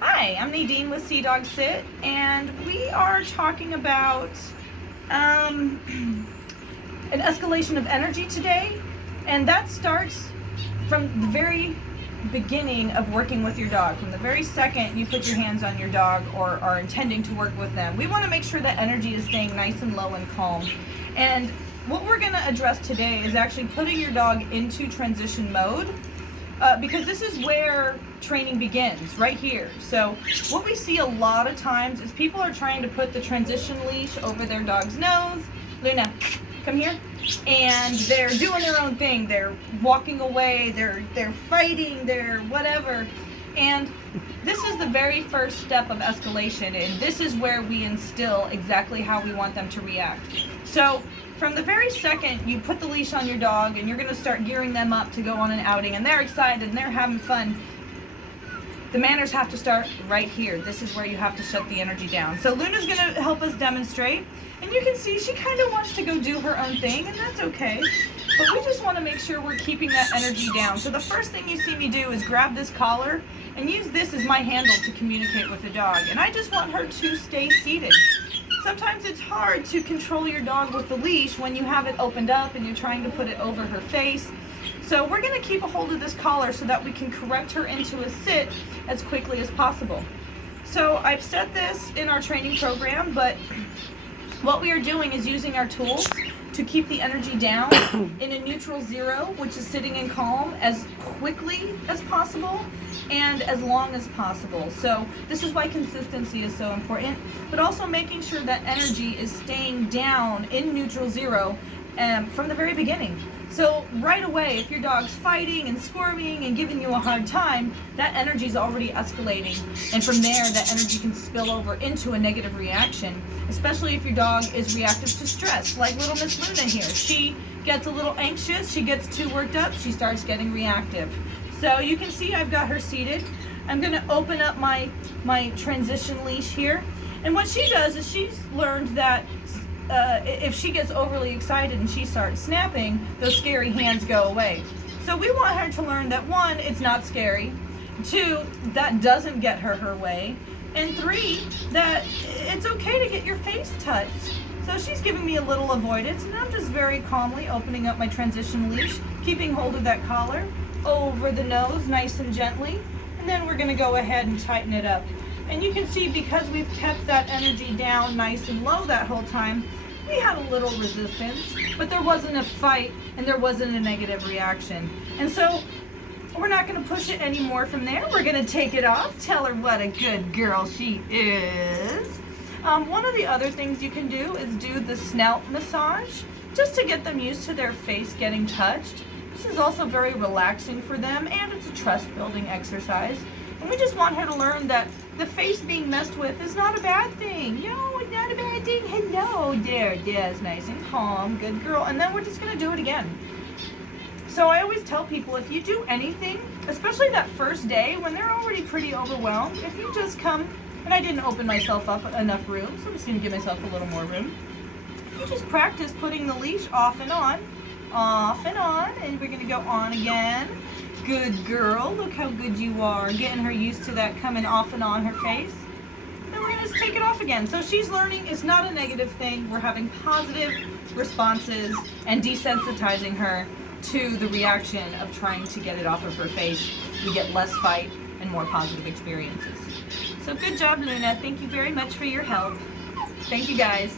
Hi, I'm Nadine with Sea Dog Sit, and we are talking about an escalation of energy today, and that starts from the very beginning of working with your dog. From the very second you put your hands on your dog or are intending to work with them, we want to make sure that energy is staying nice and low and calm. And what we're going to address today is actually putting your dog into transition mode. Because this is where training begins, right here. So what we see a lot of times is people are trying to put the transition leash over their dog's nose. Luna, come here. And they're doing their own thing. They're walking away, they're fighting, they're whatever. And this is the very first step of escalation, and this is where we instill exactly how we want them to react. So from the very second you put the leash on your dog and you're going to start gearing them up to go on an outing, and they're excited and they're having fun, the manners have to start right here. This is where you have to shut the energy down. So Luna's going to help us demonstrate, and you can see she kind of wants to go do her own thing, and that's okay. But we just want to make sure we're keeping that energy down. So the first thing you see me do is grab this collar and use this as my handle to communicate with the dog. And I just want her to stay seated. Sometimes it's hard to control your dog with the leash when you have it opened up and you're trying to put it over her face. So we're going to keep a hold of this collar so that we can correct her into a sit as quickly as possible. So I've set this in our training program, but what we are doing is using our tools to keep the energy down in a neutral zero, which is sitting in calm, as quickly as possible and as long as possible. So this is why consistency is so important, but also making sure that energy is staying down in neutral zero from the very beginning. So right away, if your dog's fighting and squirming and giving you a hard time, that energy is already escalating. And from there, that energy can spill over into a negative reaction, especially if your dog is reactive to stress, like little Miss Luna here. She gets a little anxious, she gets too worked up, she starts getting reactive. So you can see I've got her seated. I'm gonna open up my transition leash here. And what she does is she's learned that if she gets overly excited and she starts snapping, those scary hands go away. So we want her to learn that, one, it's not scary, two, that doesn't get her way, and three, that it's okay to get your face touched. So she's giving me a little avoidance, and I'm just very calmly opening up my transition leash, keeping hold of that collar over the nose nice and gently, and then we're going to go ahead and tighten it up. And you can see, because we've kept that energy down nice and low that whole time, we had a little resistance, but there wasn't a fight and there wasn't a negative reaction. And so we're not going to push it anymore from there. We're going to take it off, tell her what a good girl she is. One of the other things you can do is do the snout massage, just to get them used to their face getting touched. This is also very relaxing for them, and it's a trust building exercise. And we just want her to learn that the face being messed with is not a bad thing. No, it's not a bad thing. Hello there, Des, nice and calm, good girl. And then we're just gonna do it again. So I always tell people, if you do anything, especially that first day when they're already pretty overwhelmed, if you just come, and I didn't open myself up enough room, so I'm just gonna give myself a little more room. You just practice putting the leash off and on, and we're gonna go on again. Good girl, look how good you are, getting her used to that coming off and on her face. Then we're gonna just take it off again. So she's learning it's not a negative thing. We're having positive responses and desensitizing her to the reaction of trying to get it off of her face. We get less fight and more positive experiences. So good job, Luna. Thank you very much for your help. Thank you, guys.